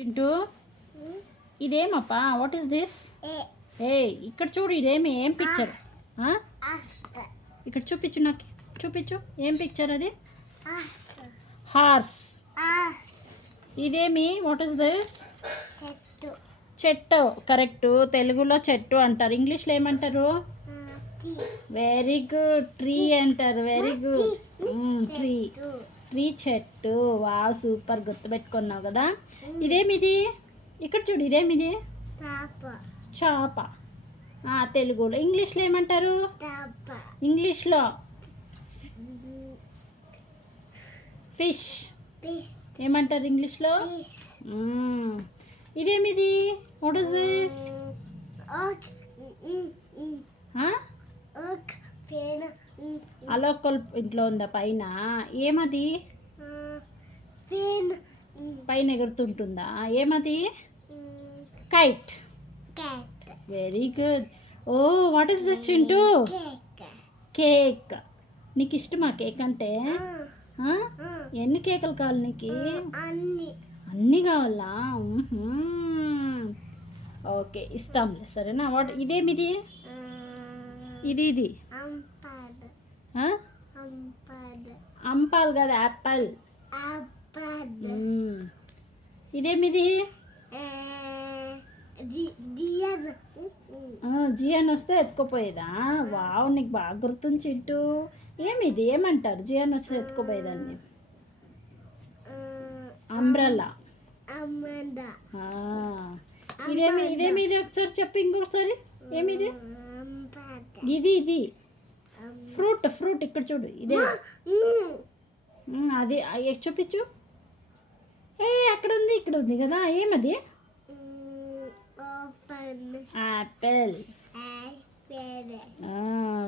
చింటూ ఇదేమప్పా what is this? ఏ ఇక్కడ చూడు, ఇదేమి ఏం పిక్చర్? ఇక్కడ చూపించు, నాకు చూపించు, ఏం పిక్చర్ అది? హార్స్. ఇదేమి వాట్ ఈస్ దిస్? చెట్టు. కరెక్ట్, తెలుగులో చెట్టు అంటారు, ఇంగ్లీష్లో ఏమంటారు? వెరీ గుడ్, ట్రీ అంటారు. Very good, tree. ట్రీ చెట్టు. వావ్, సూపర్, గుర్తుపెట్టుకున్నావు కదా. ఇదేమిది? ఇక్కడ చూడు, ఇదేమిది? చేప. తెలుగులో, ఇంగ్లీష్లో ఏమంటారు? ఇంగ్లీష్లో ఫిష్ ఏమంటారు ఇంగ్లీష్లో? ఇదేమిది? What is this? అలోకల్ ఇంట్లో ఉందా పైన? ఏమది? పైన ఎగురుతుంటుందా? ఏమది? Kite. Very good. Oh what is this Chintu? Cake. నీకు ఇష్టమా కేక్ అంటే? ఎన్ని కేకులు కావాలి నీకు? అన్నీ కావాలా? ఓకే, ఇస్తాంలే, సరేనా. వాట్ ఇదేమిది? ఇది అంపాల్ కాదు, యాపిల్. ఇదేమిది? జియాన్ వస్తే ఎత్తుకుపోయేదా? వావ్, నీకు బాగా గుర్తుంది చింటూ. ఏమిది? ఏమంటారు జియాన్ వస్తే ఎత్తుకుపోయేదాన్ని? అంబ్రెల్లా. ఇదేమిది? ఒకసారి చెప్పు, ఇంకొకసారి. ఏమిది? ఇది ఫ్రూట్. ఇక్కడ చూడు, ఇదే. అది చూపించు. అక్కడ ఉంది, ఇక్కడ ఉంది కదా. ఏమది? Apple.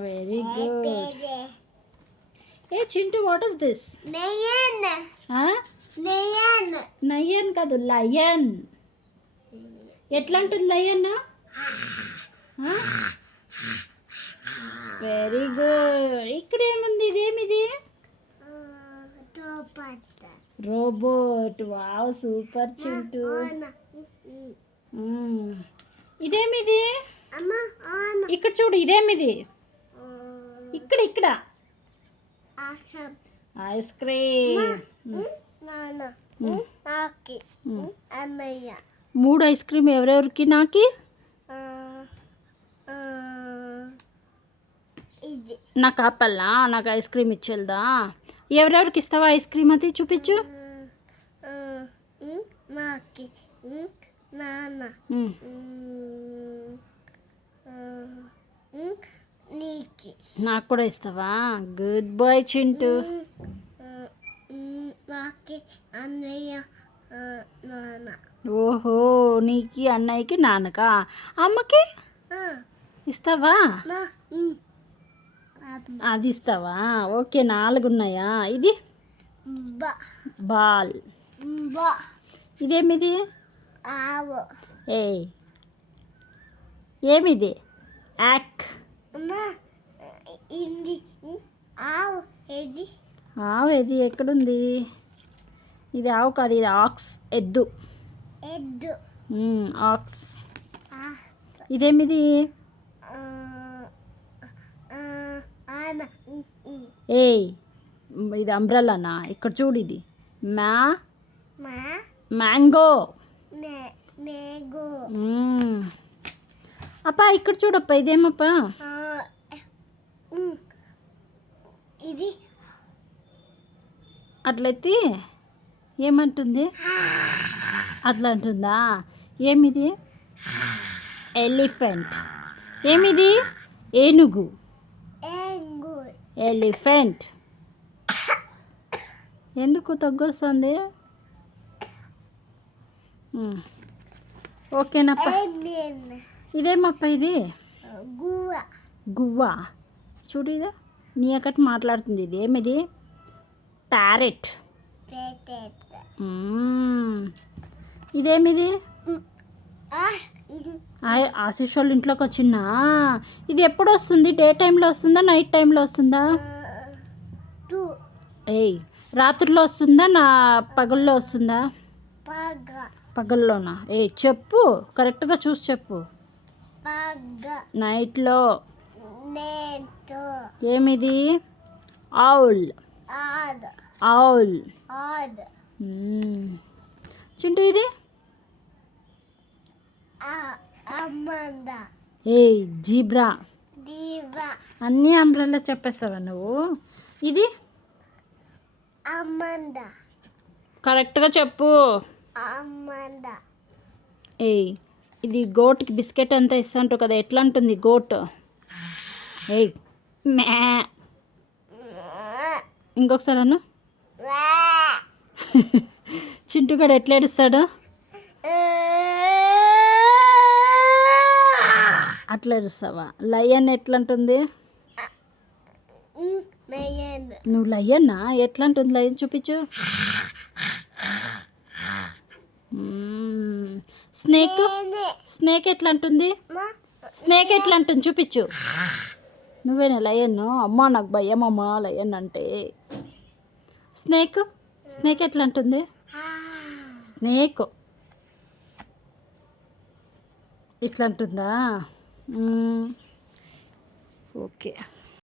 Very good. Chintu, what is this? నయన్ కాదు, లయన్. ఎట్లా ఉంటుంది లయన్? Very good. ఇక్కడ ఏముంది? ఇదేమిది? రోబోట్. Wow, super Chintu. ఇదేమిది? ఇక్కడ చూడు, ఇదేమిది? ఇక్కడ ఐస్ క్రీమ్. 3 ఐస్ క్రీమ్ ఎవరెవరికి? నాకు ఆపల్లా, నాకు ఐస్ క్రీమ్ ఇచ్చేదా? ఎవరెవరికి ఇస్తావా ఐస్ క్రీమ్? అది చూపించు. నాకు కూడా ఇస్తావా? Good boy Chintu. ఓహో, నీకి, అన్నయ్యకి, నాన్నకా? అమ్మకి ఇస్తావా? అది ఇస్తావా? ఓకే, 4 ఉన్నాయా? ఇది బాల్. ఇదేమిది? ఏమిది? యాక్. ఆవు ఏది? ఎక్కడుంది? ఇది ఆవు కాదు, ఇది ఆక్స్. ఎద్దు. ఆక్స్. ఇదేమిది? ఇది అంబ్రెల్లానా? ఇక్కడ చూడు, ఇది మ్యాంగో. అప్పా, ఇక్కడ చూడప్పా, ఇదేమప్పా? ఇది అట్లయితే ఏమంటుంది? అట్లా అంటుందా? ఏమిది? ఎలిఫెంట్. ఏమిది? ఏనుగు. ఎలిఫెంట్. ఎందుకు తగ్గొస్తుంది? ఓకేనప్ప. ఇదేమప్ప? ఇది గువ్వ. చూడు, ఇదే నీ అక్కటి మాట్లాడుతుంది. ఇది ఏమిది? ప్యారెట్. ఇదేమిది? ఆశీష్ వాళ్ళ ఇంట్లోకి వచ్చిందా? ఇది ఎప్పుడు వస్తుంది? డే టైంలో వస్తుందా, నైట్ టైంలో వస్తుందా? రాత్రిలో వస్తుందా, పగల్లో వస్తుందా? పగల్లోనా? చెప్పు, కరెక్ట్గా చూసి చెప్పు. నైట్లో. ఏమిది? ఆవుల్. ఆవుల్. చింటూ ఇది? జీబ్రా. అన్నీ అంబ్రెల్లా చెప్పేస్తావా నువ్వు? ఇది కరెక్ట్గా చెప్పు. ఇది గోట్కి బిస్కెట్ అంతా ఇస్తాంటావు కదా, ఎట్లా అంటుంది గోట్? మ్యా. ఇంకొకసారి అన్న. చింటుగాడు ఎట్లా ఏడుస్తాడు? అట్లా ఏడుస్తావా? లయన్ ఎట్లా అంటుంది? నువ్వు లయన్నా? ఎట్లా అంటుంది లయన్? చూపించు. స్నేక్. స్నేక్ ఎట్లా అంటుంది? స్నేక్ ఎట్లా అంటుంది చూపించు. నువ్వేనా లయన్? అమ్మా నాకు భయం అమ్మా లయన్ అంటే. స్నేక్. స్నేక్ ఎట్లా అంటుంది? స్నేక్ ఇట్లా అంటుందా? ఓకే.